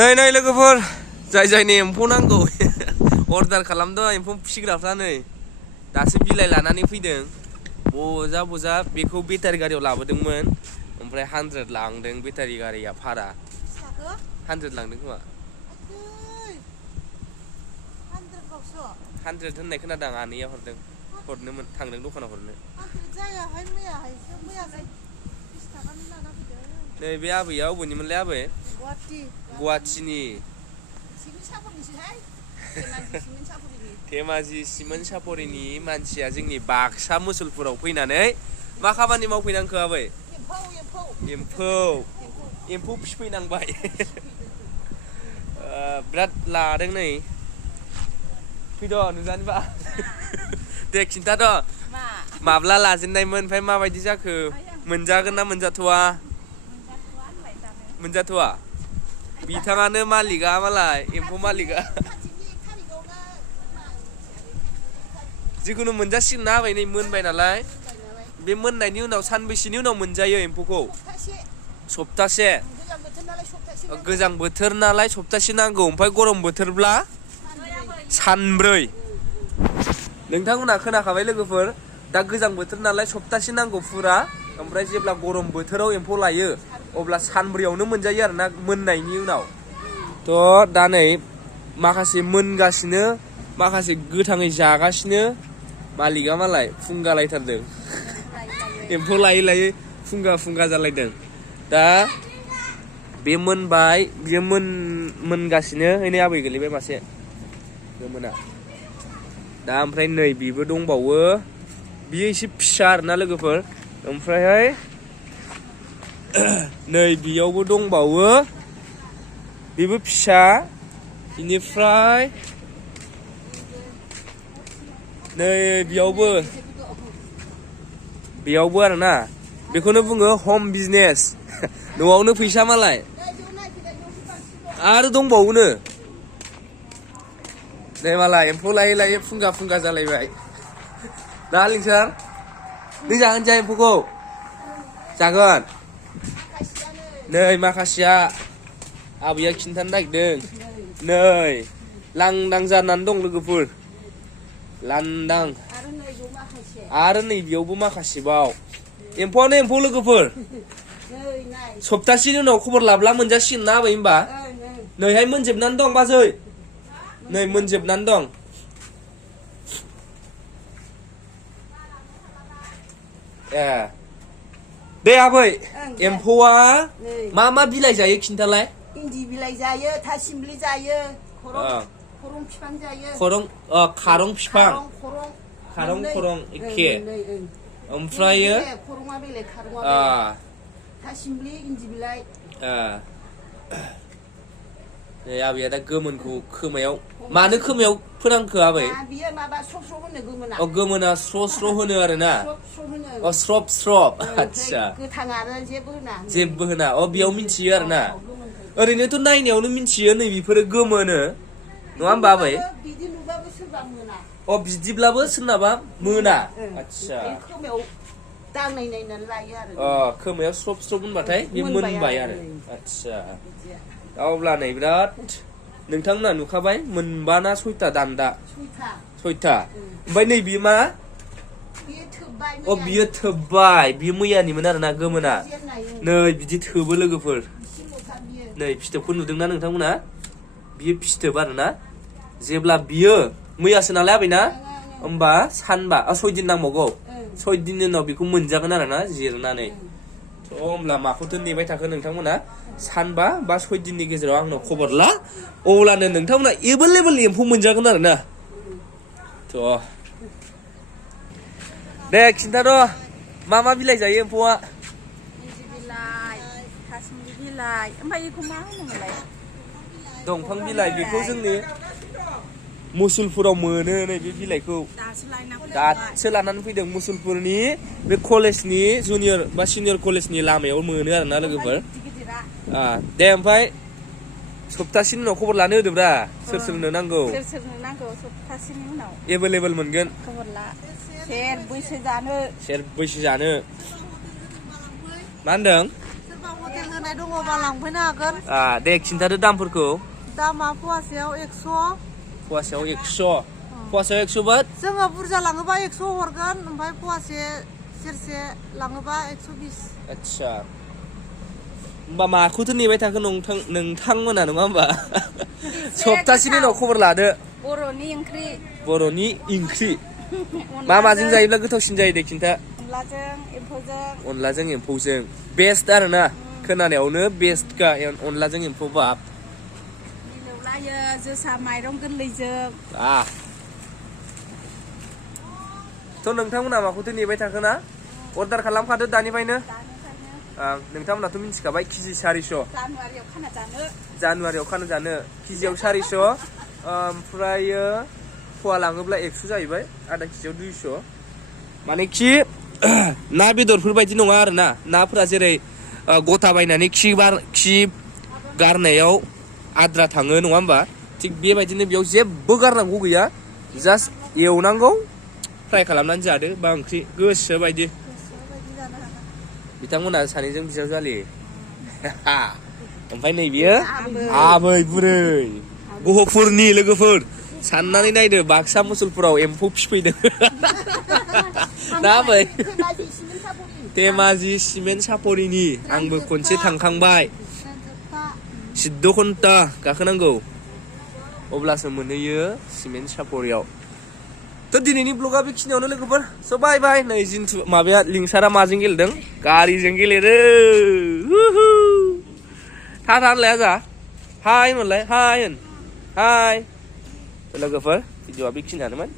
नै लोगोफोर जाय जायनि एम्फौ नांगौ अर्डार खालामदों एम्फौ फिसिग्राफ्रा नै दासो बिलाइ लानानै फैदों बजा बजा बेखौ बेटारि गारियाव लाबोदोंमोन ओमफ्राय 100 लांदों बेटारि गारिया भारा 100 लांदों खोमा 100 होननाय खोनादों आनैया हरदों हरनोमोन थांदों दखानाव हरनो नै बे आबैया अबेनिमोनलाय आबै गुवाहाटीनि धेमाजि सिमेन्ट सापरिनि मानसिया जोंनि बाक्सा मुसलपुराव फैनानै मा खामानि मावफैनांखो आबै एम्फौ फिफैनांबाय बिराद लादों नै फैद' नुजानोबा दे खिन्थाद' माब्ला लाजेननायमोन ओमफ्राय माबायदि जाखो मोनजागोन ना मोनजाथ'वा बिथाङानो मालिका मालाय एम्फौ मालिका जिखुनु मोनजासिगोन ना आबै नै मोनबाय नालाय बे मोननायनि उनाव सानबैसेनि उनाव मोनजायो एम्फौखौ सप्तासे गोजां बोथोर नालाय सप्तासे नांगौ ओमफ्राय गरम बोथोरब्ला सानब्रै नोंथांमोना खोनाखाबाय लोगोफोर दा गोजां बोथोर नालाय सप्तासे नांगौ फुरा ओमफ्राय जेब्ला गरम बोथोराव एम्फौ लायो अब्ला सानब्रैयावनो मोनजायो आरोना मोननायनि उनाव थ' दा नै माखासे मोनगासिनो माखासे गोथाङै जागासिनो मालिका मालाय फुंगा लायथारदों एम्फौ लायै लायै फुंगा जालायदों दा बे मोनबाय बियो मोनगासिनो नै आबै गोलैबाय मासे गोमोना दा ओमफ्राय नै बेबो दंबावो बियो एसे फिसा आरोना लोगोफोर ओमफ्रायहाय नै बेयावबो दंबावो बेबो फिसा बेनिफ्राय नै बेयावबो आरोना बेखौनो बुङो हम बिजनेस न'आवनो फैसा मालाय आरो दंबावोनो नै मालाय एम्फौ लायै लायै फुंगा जालायबाय ना लिंसार नों जागोन जा एम्फौखौ जागोन नै माखासेया आबैया खिन्थानो नागिरदों नै लांदां जानानै दं लोगोफोर लांदां आरो नै बेयावबो माखासेबाव एम्फौआनो एम्फौ लोगोफोर सप्तासेनि उनाव खबर लाब्ला मोनजासिगोन ना आबै होमबा नैहाय मोनजोबनानै दं बाजै नै मोनजोबनानै दं दे आबै एम्फौआ मा बिलाइ जायो खिन्थालाय इन्दि बिलाइ जायो थासिमलि जायो खरं बिफां जायो खारं बिफां खरं एखे ओमफ्रायो खरंआ बेलेग खारंआ थासिमलि इन्दि बिलाइ आबैया दा गोमोनखौ खोमायाव मानो खोमायाव फोनांखो आबै बियो माबा स्र' होनो गोमोना गोमोना स्र' होनो आरोना स्रब आच्छा गोथाङानो जेबो होना बेयाव मिन्थियो आरोना ओरैनोथ' नायनायावनो मिन्थियो नै बेफोरो गोमोनो नङा होमबा आबै बिदि नुबाबो सोरबा मोना बिदिब्लाबो सोरनाबा मोना आच्छा खोमायाव दांनाय नायनानै लायो आरो खोमायाव स्रब होनबाथाय बे मोनबाय आरो आच्छा अब्ला नै बिराद नोंथांमोना नुखाबाय मोनबाना 6था दान्दा 6था ओमफ्राय नै बियो मा बियो थोबबाय बियो मैयानिमोन आरोना गोमोना नै बिदि थोबो लोगोफोर नै फिथोबखौ नुदोंना नोंथांमोना बियो फिथोब आरोना जेब्ला बियो मैयासो नालाय आबैना होमबा सानबा 6 दिन नांबावगौ 6 दिननि उनाव बेखौ मोनजागोन आरोना जिरनानै थ' होमब्ला माखौथो नेबाय थाखो नोंथांमोना सानबा बा 6 दिननि गेजेराव आंनाव खबर ला अब्लानो नोंथांमोना एभेलेबेल एम्फौ मोनजागोन आरोना थ' दे खिन्थाद' मा बिलाइ जायो एम्फौआ इन्दि बिलाइ थासिमलि बिलाइ ओमफ्राय बेखौ मा होनोमोनलाय दंफां बिलाइ बेखौ जोंनि मुसलपुराव मोनो नै बे बिलाइखौ दासो लानानै फैदों मुसलपुरनि बे कलेजनि जुनियर बा सिनियर कलेजनि लामायाव मोनो आरोना लोगोफोर दे ओमफ्राय सप्तासेनि उनाव खबर लानो होदोब्रा सोरनो नांगौ सप्तासेनि उनाव एभेलेबेल मोनगोन खबर ला सेर बैसो जानो मा होनदों सोरबा हटेल होनाय दङबा लांफैनो हागोन दे खिन्थादो दामफोरखौ दामा फवासेयाव 100 फवासेयाव 100 फवासेयाव 100 बात जोङो बुरजा लाङोबा 100 हरगोन ओमफ्राय फवासे सेरसे लाङोबा 120 आच्छा होमबा माखौथो नेबाय थाखो नोंथांमोना नङा होमबा सप्तासेनि उनाव खबर लादो बर'नि ओंख्रि बर'नि ओंख्रि मा माजों जायोब्ला गोथावसिन जायो दे खिन्था अनलाजों एम्फौजों बेस्ट आरोना खोनानायावनो बेस्टखा अनलाजों एम्फौ बाब मिलौलायो जोसा माइरं गोरलैजों थ' नोंथांमोना माखौथो नेबाय थाखोना अर्डार खालामखादो दानिफ्रायनो नोंथांमोनाथ' मिथिखाबाय केजि 400 जानुवारियाव खाना जानो केजियाव 400 ओमफ्रायो फवा लाङोब्ला 100 जाहैबाय आधा केजियाव 200 मानेखि ना बेदरफोर बायदि नङा आरोना नाफोरा जेरै गथा बायनानै खि गारनायाव आद्रा थाङो नङा होमबा थिग बेबायदिनो बेयाव जेबो गारनांगौ गैया जास्ट एवनांगौ फ्राय खालामनानै जादो बा ओंख्रि गोसो बायदि बिथांमोना सानैजों बिजावजालि ओमफ्राय नैबियो आबै बुरै गहपुरनि लोगोफोर साननानै नायदो बाक्सा मुसलपुराव एम्फौ फिफैदों ना आबै धेमाजि सिमेन्ट सापरिनि आंबो खनसे थांखांबाय 14 घन्टा गाखोनांगौ अब्लासो मोनहैयो सिमेन्ट सापरियाव थ' दिनैनि ब्लगा बेखिनियावनो लोगोफोर स' बाय बाय नै जिन्थु माबाया लिंसारा माजों गेलेदों गारिजों गेलेदों थाथा होनलाया जा हाय होनलाय हाय होन हाय लोगोफोर भिडिअआ बेखिनियानोमोन